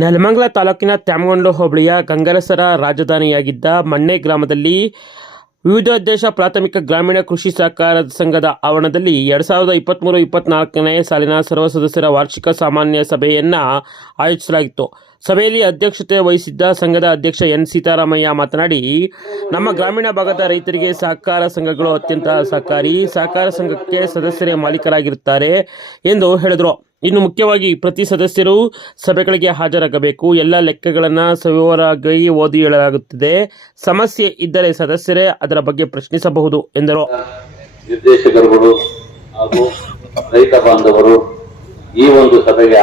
ನೆಲಮಂಗಲ ತಾಲೂಕಿನ ತ್ಯಾಮಗೊಂಡ್ಲು ಹೋಬಳಿಯ ಗಂಗರಸರ ರಾಜಧಾನಿಯಾಗಿದ್ದ ಮಣ್ಣೆ ಗ್ರಾಮದಲ್ಲಿ ವಿವಿಧೋದ್ದೇಶ ಪ್ರಾಥಮಿಕ ಗ್ರಾಮೀಣ ಕೃಷಿ ಸಹಕಾರ ಸಂಘದ ಆವರಣದಲ್ಲಿ 2023-24ನೇ ಸಾಲಿನ ಸರ್ವ ಸದಸ್ಯರ ವಾರ್ಷಿಕ ಸಾಮಾನ್ಯ ಸಭೆಯನ್ನು ಆಯೋಜಿಸಲಾಗಿತ್ತು. ಸಭೆಯಲ್ಲಿ ಅಧ್ಯಕ್ಷತೆ ವಹಿಸಿದ್ದ ಸಂಘದ ಅಧ್ಯಕ್ಷ ಎನ್ ಸೀತಾರಾಮಯ್ಯ ಮಾತನಾಡಿ, ನಮ್ಮ ಗ್ರಾಮೀಣ ಭಾಗದ ರೈತರಿಗೆ ಸಹಕಾರ ಸಂಘಗಳು ಅತ್ಯಂತ ಸಹಕಾರಿ, ಸಹಕಾರ ಸಂಘಕ್ಕೆ ಸದಸ್ಯರೇ ಮಾಲೀಕರಾಗಿರುತ್ತಾರೆ ಎಂದು ಹೇಳಿದರು. ಇನ್ನು ಮುಖ್ಯವಾಗಿ ಪ್ರತಿ ಸದಸ್ಯರು ಸಭೆಗಳಿಗೆ ಹಾಜರಾಗಬೇಕು, ಎಲ್ಲ ಲೆಕ್ಕಗಳನ್ನು ಸವಿವರವಾಗಿ ಓದಿ ಹೇಳಲಾಗುತ್ತದೆ, ಸಮಸ್ಯೆ ಇದ್ದರೆ ಸದಸ್ಯರೇ ಅದರ ಬಗ್ಗೆ ಪ್ರಶ್ನಿಸಬಹುದು ಎಂದರು. ನಿರ್ದೇಶಕರುಗಳು ಹಾಗೂ ರೈತ ಬಾಂಧವರು ಈ ಒಂದು ಸಭೆಗೆ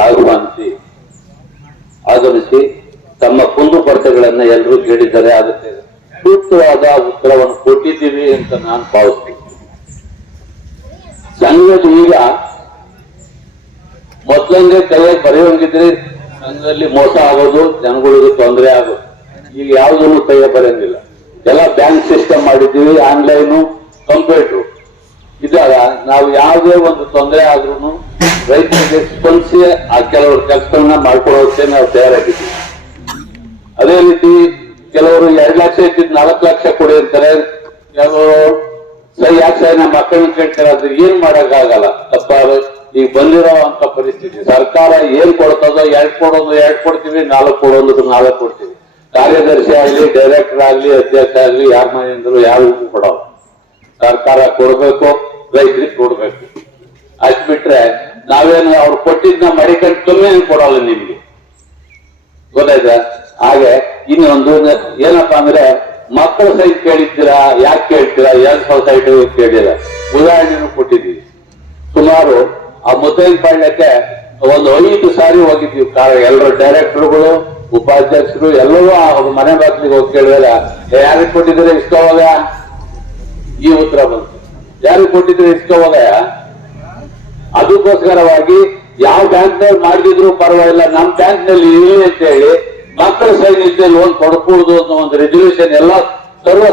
ಆಗಮಿಸಿ ತಮ್ಮ ಕುಂದುಕೊರತೆಗಳನ್ನು ಎಲ್ಲರೂ ಕೇಳಿದ್ದಾರೆ. ಅದಕ್ಕೆ ಸೂಕ್ತವಾದ ಉತ್ತರವನ್ನು ಕೊಟ್ಟಿದ್ದೀವಿ ಅಂತ ನಾನು ಭಾವಿಸ್ತೀನಿ. ಸಂಘದಲ್ಲಿ ಈಗ ಮೊದಲಂಗೆ ಕೈಯಾಗಿ ಬರೆಯೋಂಗಿದ್ರೆ ಸಂಘದಲ್ಲಿ ಮೋಸ ಆಗೋದು, ಜನಗಳಿಗೆ ತೊಂದರೆ ಆಗೋದು. ಈಗ ಯಾವುದನ್ನು ಕೈಯಾಗಿ ಬರೆಯಂಗಿಲ್ಲ. ಎಲ್ಲ ಬ್ಯಾಂಕ್ ಸಿಸ್ಟಮ್ ಮಾಡಿದ್ದೀವಿ, ಆನ್ಲೈನು, ಕಂಪ್ಯೂಟರ್ ಇದಾಗ ನಾವು ಯಾವುದೇ ಒಂದು ತೊಂದರೆ ಆದ್ರೂ ರೈತರಿಗೆ ಸ್ಪಂದಿಸಿ ಆ ಕೆಲವರು ಕೆಲಸಗಳನ್ನ ಮಾಡ್ಕೊಡೋಕೆ ನಾವು ತಯಾರಾಗಿದ್ದೀವಿ. ಅದೇ ರೀತಿ ಕೆಲವರು 2 ಲಕ್ಷ ಇಟ್ಟಿದ್ದು 4 ಲಕ್ಷ ಕೊಡಿ ಅಂತಾರೆ. ಕೆಲವರು ಯಾಕೆ ನಮ್ಮ ಮಕ್ಕಳನ್ನ ಕೇಳ್ತಾರೆ, ಅದು ಏನ್ ಮಾಡಕ್ಕಾಗಲ್ಲ. ಈಗ ಬಂದಿರೋ ಅಂತ ಪರಿಸ್ಥಿತಿ. ಸರ್ಕಾರ ಏನ್ ಕೊಡ್ತದೋ 2 ಕೊಡೋದು 2 ಕೊಡ್ತೀವಿ, 4 ಕೊಡೋದು 4 ಕೊಡ್ತೀವಿ. ಕಾರ್ಯದರ್ಶಿ ಆಗ್ಲಿ, ಡೈರೆಕ್ಟರ್ ಆಗ್ಲಿ, ಅಧ್ಯಕ್ಷ ಆಗ್ಲಿ, ಯಾರ ಮನೆಯಿಂದಲೂ ಯಾರಿಗೂ ಕೊಡೋದು. ಸರ್ಕಾರ ಕೊಡ್ಬೇಕು, ರೈತರಿಗೆ ಕೊಡ್ಬೇಕು. ಅಷ್ಟ್ ಬಿಟ್ರೆ ನಾವೇನು ಅವ್ರು ಕೊಟ್ಟಿದ್ನ ಮಡಿಕೊಂಡು ಕಮ್ಮಿ ಕೊಡೋಲ್ಲ ನಿಮ್ಗೆ, ಗೊತ್ತಾಯ್ತಾ? ಹಾಗೆ ಇನ್ನೊಂದು ಏನಪ್ಪಾ ಅಂದ್ರೆ, ಮಕ್ಕಳ ಸೈಟ್ ಕೇಳಿದ್ದೀರಾ, ಯಾಕೆ ಕೇಳ್ತೀರಾ, ಹೆಲ್ತ್ ಸೊಸೈಟಿ ಕೇಳಿಲ್ಲ. ಉದಾಹರಣೆನೂ ಕೊಟ್ಟಿದ್ದೀವಿ. ಸುಮಾರು ಆ ಮುದ್ದೈನ ಪಾಳ್ಯಕ್ಕೆ ಒಂದು 5 ಸಾರಿ ಹೋಗಿದ್ವಿ. ಎಲ್ಲರೂ ಡೈರೆಕ್ಟರ್ಗಳು, ಉಪಾಧ್ಯಕ್ಷರು ಎಲ್ಲರೂ ಅವ್ರ ಮನೆ ಬಾಗಿಲಿಗೆ ಹೋಗಿ ಕೇಳಿದಾಗ, ಯಾರಿಗೆ ಕೊಟ್ಟಿದ್ರೆ ಇಸ್ಕೋವಾಗ ಈ ಉತ್ತರ ಬಂತು. ಯಾರಿಗೆ ಕೊಟ್ಟಿದ್ರೆ ಇಸ್ಕೋವಾಗ. ಅದಕ್ಕೋಸ್ಕರವಾಗಿ ಯಾವ ಬ್ಯಾಂಕ್ ನಲ್ಲಿ ಮಾಡಿದ್ರು ಪರವಾಗಿಲ್ಲ, ನಮ್ ಬ್ಯಾಂಕ್ ನಲ್ಲಿ ಇರಲಿ ಅಂತ ಹೇಳಿ ಮಕ್ಕಳ ಸೈನ್ಯ ಲೋನ್ ಕೊಡಕೂಡುದು ಅನ್ನೋ ಒಂದು ರೆಸಲ್ಯೂಷನ್ ಎಲ್ಲ ಸರ್ವ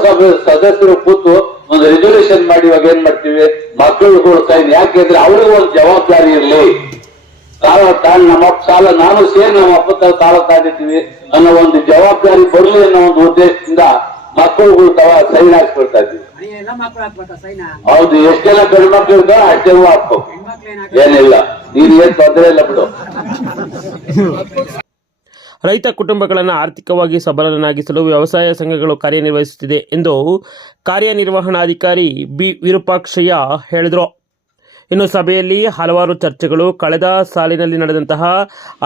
ಸದಸ್ಯರು ಕೂತು ಒಂದು ರೆಸಲ್ಯೂಷನ್ ಮಾಡಿ ಇವಾಗ ಏನ್ ಮಾಡ್ತೀವಿ, ಮಕ್ಕಳುಗಳು ಸೈನ್. ಯಾಕೆಂದ್ರೆ ಅವ್ರಿಗೆ ಒಂದು ಜವಾಬ್ದಾರಿ ಇರಲಿ. ನಮ್ಮ ಸಾಲ ನಾನು ಸೇರಿ ನಮ್ಮ ಅಪ್ಪ ಸಾಲ ತಾಂಡಿದ್ದೀವಿ ಅನ್ನೋ ಒಂದು ಜವಾಬ್ದಾರಿ ಬರಲಿ ಅನ್ನೋ ಒಂದು ಉದ್ದೇಶದಿಂದ ಮಕ್ಕಳುಗಳು ಸೈನ್ ಹಾಕ್ಸ್ಕೊಳ್ತಾ ಇದ್ದೀವಿ. ಹೌದು, ಎಷ್ಟೆಲ್ಲ ಗಂಡು ಮಕ್ಳು ಇರ್ತಾರೋ ಅಷ್ಟೆಲ್ಲ ಹಾಕ್ಬೇಕು, ಏನಿಲ್ಲ. ನೀನ್ ಏನ್ ತೊಂದರೆ ಇಲ್ಲ ಬಿಡು. ರೈತ ಕುಟುಂಬಗಳನ್ನು ಆರ್ಥಿಕವಾಗಿ ಸಬಲರನ್ನಾಗಿಸಲು ವ್ಯವಸಾಯ ಸಂಘಗಳು ಕಾರ್ಯನಿರ್ವಹಿಸುತ್ತಿದೆ ಎಂದು ಕಾರ್ಯನಿರ್ವಹಣಾಧಿಕಾರಿ ಬಿ ವಿರೂಪಾಕ್ಷಯ್ಯ ಹೇಳಿದರು. ಇನ್ನು ಸಭೆಯಲ್ಲಿ ಹಲವಾರು ಚರ್ಚೆಗಳು, ಕಳೆದ ಸಾಲಿನಲ್ಲಿ ನಡೆದಂತಹ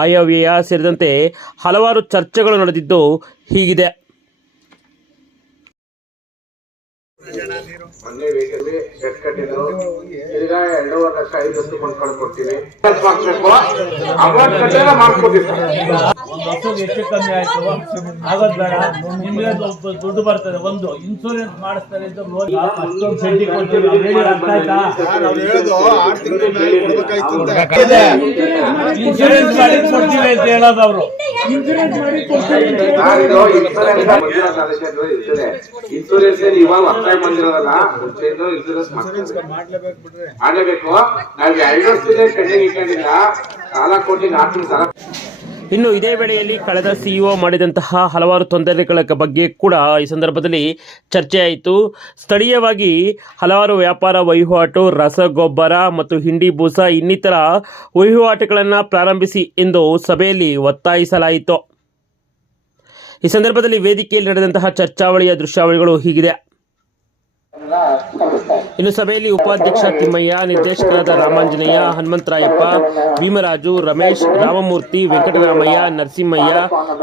ಆಯವ್ಯಯ ಸೇರಿದಂತೆ ಹಲವಾರು ಚರ್ಚೆಗಳು ನಡೆದಿದ್ದು ಹೀಗಿದೆ. ಮೊನ್ನೆ ವೀಕಲ್ಲಿ ಶೆಡ್ ಕಟ್ಟಿದ್ರು, ಈಗ 2.5 ಲಕ್ಷ 5 ಲಕ್ಷ ಕೊಂಡ್ಕೊಂಡು ಕೊಡ್ತೀವಿ. ಹೆಚ್ಚು ಕಮ್ಮಿ ಆಯ್ತು ಆಗೋದ್ ಬೇಡ. ನಿಮ್ಗೆ ದುಡ್ಡು ಬರ್ತದೆ, ಒಂದು ಇನ್ಸೂರೆನ್ಸ್ ಮಾಡಿಸ್ತಾರೆ ಅಂತ ಅಷ್ಟೊಂದು ಸೆಂಟಿ ಕೊಡ್ತೀವಿ. ಅರ್ಥ ಆಯ್ತಾ? ಇನ್ಸೂರೆನ್ಸ್ ಮಾಡಿ ಕೊಡ್ತೀವಿ ಅಂತ ಹೇಳೋದು ಅವರು. ಇನ್ಸೂರೆನ್ಸ್ ಇವಾಗ ಅಪ್ಲೈ ಮಾಡಿರೋದಲ್ಲ, ಮುಂಚೆಯಿಂದ ಇನ್ಸೂರೆನ್ಸ್ ಮಾಡಲೇಬೇಕು. ನಾವ್ 2 ವರ್ಷದಿಂದ ಪೆಂಡಿಂಗ್ ಇಟ್ಕೊಂಡಿಲ್ಲ, ಸಾಲ ಕೊಟ್ಟು ಹಾಕ್ತೀನಿ ಸಾಲ. ಇನ್ನು ಇದೇ ವೇಳೆಯಲ್ಲಿ ಕಳೆದ ಸಿಇಒ ಮಾಡಿದಂತಹ ಹಲವಾರು ತೊಂದರೆಗಳ ಬಗ್ಗೆ ಕೂಡ ಈ ಸಂದರ್ಭದಲ್ಲಿ ಚರ್ಚೆಯಾಯಿತು. ಸ್ಥಳೀಯವಾಗಿ ಹಲವಾರು ವ್ಯಾಪಾರ ವಹಿವಾಟು, ರಸಗೊಬ್ಬರ ಮತ್ತು ಹಿಂಡಿ ಬೂಸ ಇನ್ನಿತರ ವಹಿವಾಟುಗಳನ್ನು ಪ್ರಾರಂಭಿಸಿ ಎಂದು ಸಭೆಯಲ್ಲಿ ಒತ್ತಾಯಿಸಲಾಯಿತು. ಈ ಸಂದರ್ಭದಲ್ಲಿ ವೇದಿಕೆಯಲ್ಲಿ ನಡೆದಂತಹ ಚರ್ಚಾವಳಿಯ ದೃಶ್ಯಾವಳಿಗಳು ಹೀಗಿದೆ. ಇನ್ನು ಸಭೆಯಲ್ಲಿ ಉಪಾಧ್ಯಕ್ಷ ತಿಮ್ಮಯ್ಯ, ನಿರ್ದೇಶಕರಾದ ರಾಮಾಂಜನೇಯ, ಹನುಮಂತರಾಯಪ್ಪ, ಭೀಮರಾಜು, ರಮೇಶ್, ರಾಮಮೂರ್ತಿ, ವೆಂಕಟರಾಮಯ್ಯ, ನರಸಿಂಹಯ್ಯ,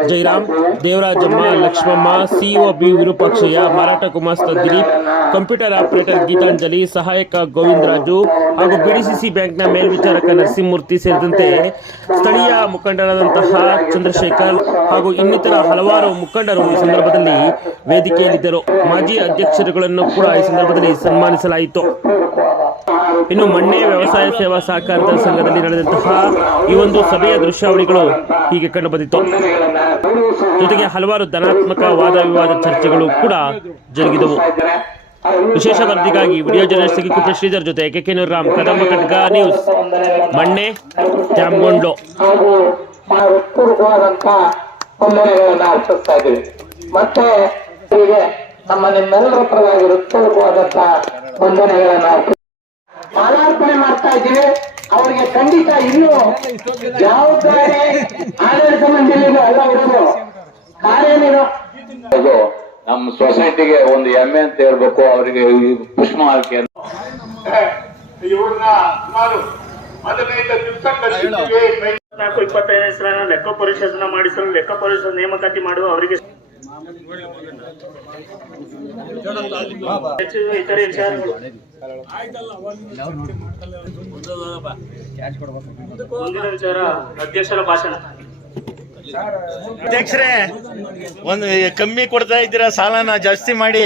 ಜಯರಾಮ್, ದೇವರಾಜಮ್ಮ, ಲಕ್ಷ್ಮಮ್ಮ, ಸಿಇಒ ಬಿ ವಿರೂಪಾಕ್ಷಯ್ಯ, ಮಾರಾಟ ಗುಮಾಸ್ತ ದಿಲೀಪ್, ಕಂಪ್ಯೂಟರ್ ಆಪರೇಟರ್ ಗೀತಾಂಜಲಿ, ಸಹಾಯಕ ಗೋವಿಂದರಾಜು ಹಾಗೂ ಬಿಡಿಸಿಸಿ ಬ್ಯಾಂಕ್ನ ಮೇಲ್ವಿಚಾರಕ ನರಸಿಂಹಮೂರ್ತಿ ಸೇರಿದಂತೆ ಸ್ಥಳೀಯ ಮುಖಂಡರಾದಂತಹ ಚಂದ್ರಶೇಖರ್ ಹಾಗೂ ಇನ್ನಿತರ ಹಲವಾರು ಮುಖಂಡರು ಈ ಸಂದರ್ಭದಲ್ಲಿ ವೇದಿಕೆಯಲ್ಲಿದ್ದರು. ಮಾಜಿ ಅಧ್ಯಕ್ಷರುಗಳನ್ನು ಕೂಡ ಈ ಸಂದರ್ಭದಲ್ಲಿ ಸನ್ಮಾನಿಸಲಾಯಿತು. ಇನ್ನು ಮಣ್ಣೆ ವ್ಯವಸಾಯ ಸೇವಾ ಸಹಕಾರದ ಸಂಘದಲ್ಲಿ ನಡೆದಂತಹ ಈ ಒಂದು ಸಭೆಯ ದೃಶ್ಯಾವಳಿಗಳು ಹೀಗೆ ಕಂಡುಬಂದಿತ್ತು. ಜೊತೆಗೆ ಹಲವಾರು ಧನಾತ್ಮಕ ವಾದ ವಿವಾದ ಚರ್ಚೆಗಳು ಕೂಡ ಜರುಗಿದವು. ವಿಶೇಷ ವರದಿಗಾಗಿ ವಿಡಿಯೋ ಜರ್ನಲಿಸ್ಟ್ ಕುಪ್ಪೆ ಶ್ರೀಧರ್ ಜೊತೆ ಕೆಕೆ ರಾಮ್, ಕದಂಬ ಖಡ್ಗ ನ್ಯೂಸ್, ಮಣ್ಣೆ, ತ್ಯಾಮಗೊಂಡ್ಲು. ಹೃತ್ಪೂರ್ವಕವಾದಂತ ವಂದನೆಗಳನ್ನ ಅರ್ಪಿಸ್ತಾ ಇದ್ದೀವಿ. ಮತ್ತೆ ಹೀಗೆ ನಮ್ಮ ನಿಮ್ಮೆಲ್ಲರ ಪರವಾಗಿ ಹೃತ್ಪೂರ್ವಕವಾದಂತ ವಂದನೆಗಳನ್ನ ಮಾಲಾರ್ಪಣೆ ಮಾಡ್ತಾ ಇದ್ದೀವಿ. ಅವರಿಗೆ ಖಂಡಿತ ಇನ್ನೂ ಜವಾಬ್ದಾರಿ ಆಡಳಿತ ಮಂಡಳಿಗೂ ಎಲ್ಲ ಇರೋದು ಕಾರ್ಯನಿರ್ವಹಿಸೋದು ನಮ್ಮ ಸೊಸೈಟಿಗೆ ಒಂದು ಹೆಮ್ಮೆ ಅಂತ ಹೇಳ್ಬೇಕು. ಅವರಿಗೆ ಪುಷ್ಪಮಾಲಿಕೆ ಇವ್ರನ್ನ ಸುಮಾರು 15 ದಿವಸ ಕಳಿಸಿದ್ದೀವಿ. 25 ಲೆಕ್ಕ ಪರಿಶೋಧನೆ ಮಾಡಿಸಲು ಲೆಕ್ಕ ಪರಿಶೋಧನೆ ನೇಮಕಾತಿ ಮಾಡುವ ಅವರಿಗೆ ಇತರೆ ವಿಚಾರಗಳು ಮುಂದಿನ ವಿಚಾರ ಅಧ್ಯಕ್ಷರ ಭಾಷಣ. ಅಧ್ಯಕ್ಷರೇ, ಒಂದು ಕಮ್ಮಿ ಕೊಡ್ತಾ ಇದ್ದೀರಾ, ಸಾಲನ ಜಾಸ್ತಿ ಮಾಡಿ